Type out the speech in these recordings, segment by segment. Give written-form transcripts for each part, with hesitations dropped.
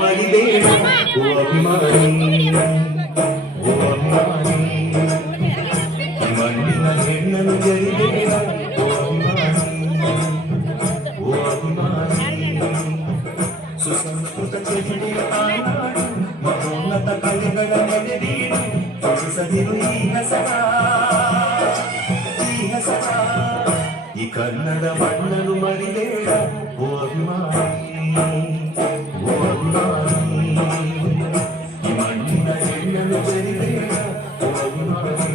ಮರಿಬೇಡ ಓ ಅಭಿಮಾನಿ ಓ ಅಭಿಮಾನಿ ಮಣ್ಣಿನ ಹೆಣ್ಣನ್ನು ಜರಿಬೇಡ ಓ ಅಭಿಮಾನಿ ಓ ಅಭಿಮಾನಿ ಸುಸಂಸ್ಕೃತ ಚರಿತೆಯ ತಾಯ್ನಾಡು ಮಹೋನ್ನತ ಕಲೆಗಳ ನೆಲೆವೀಡು ತೊಡಸದಿರು ಈ ಹೆಸರ ಈ ಕನ್ನಡ ಮಣ್ಣನ್ನು ಮರಿಬೇಡ ಓ ಅಭಿಮಾನಿ ಓ ಅಭಿಮಾನಿ ಈ ಮಣ್ಣಿನ ಹೆಣ್ಣನ್ನು ಜರಿಬೇಡ ಓ ಅಭಿಮಾನಿ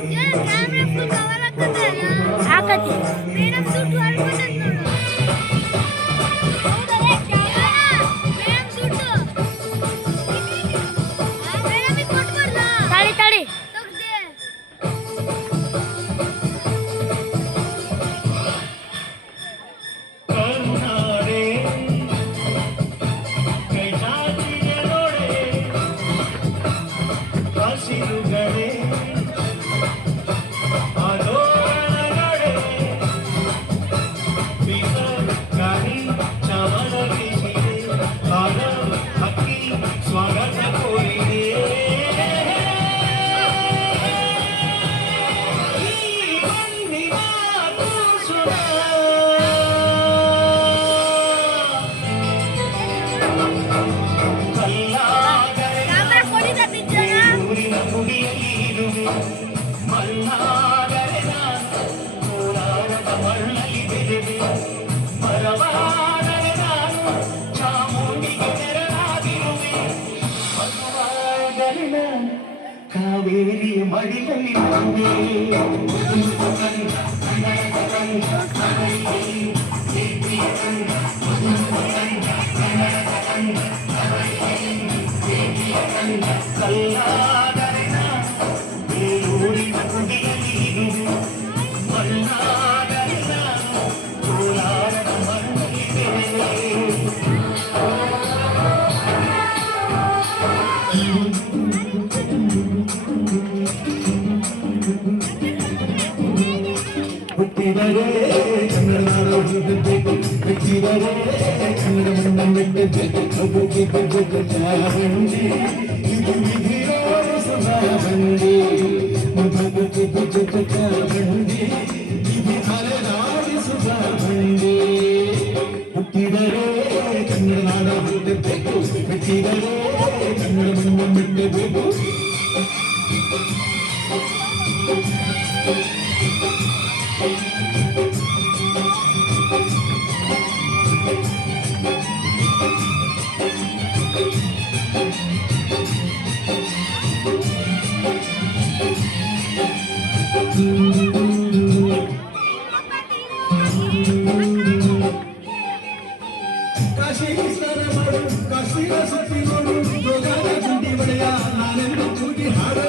ಕಾವೇರಿ ಮಡಿಲಲ್ಲಿ ಕಲ್ಲಾದರೆ ಬೇರೂರಿನ ಕುಡಿಯಲ್ಲಿ ಮಣ್ಣಾದರೆ ನಾನು ಕೋಲಾರದ ಮಣ್ಣಿಗೆ ಹುಟ್ಟಿದರೆ ಕನ್ನಡ ನಾಡು ಹುಟ್ಟಬೇಕು ಹುಟ್ಟಿದರೆ ಕನ್ನಡ ಮಣ್ಣನ್ನು ಬಿಟ್ಟಬೇಕು ಚಾಮುಂಡಿ ಇದು ವಿಧಿಯೋ ಸುಧಾಮಂಡಿ ಚಾಮುಂಡಿ ಇದು ಮಲೆನಾಡಿ ಸುಧಾಮಂಡಿ ಹುಟ್ಟಿದರೆ ಕನ್ನಡ ನಾಡು ಹುಟ್ಟಬೇಕು ಹುಟ್ಟಿದರೆ ಕನ್ನಡ ಮಣ್ಣನ್ನು ಬಿಟ್ಟಬೇಕು ಕಾಶ್ಮೀರ ಸುತ್ತಿ ನೋಡು ಜೋಗಾದ ಚುಂಟಿ ಒಡೆಯ ನಾನೆಂದು ಚೂಟಿ ಹಾಡು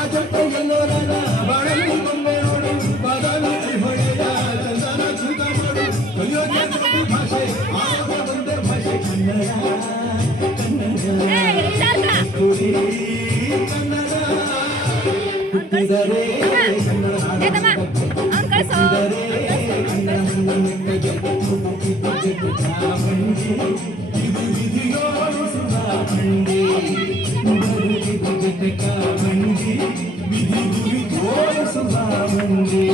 ಅಜಂತ ಎಲ್ಲೋರನ ಬಾಳಲ್ಲಿ ಗೊಂಬೆ ನೋಡು ಬಾದಾಮಿ ಹೊಳೆಯ ಚಂದನ ಚೂತ ಮಾಡು ಕಲಿಯೋಕೆ ಭಾಷೆ ಆಗ ಒಂದೇ ಭಾಷೆ ಕನ್ನಡ ಹುಟ್ಟಿದರೆ ಚಾಮುಂಡಿ ಇದು ವಿಧಿಯೋ ಸುಧಾಮಂಡಿ ಕಾಮಂಡಿ ವಿಧಿ ಗುರಿ ಸುಧಾಮಂಡಿ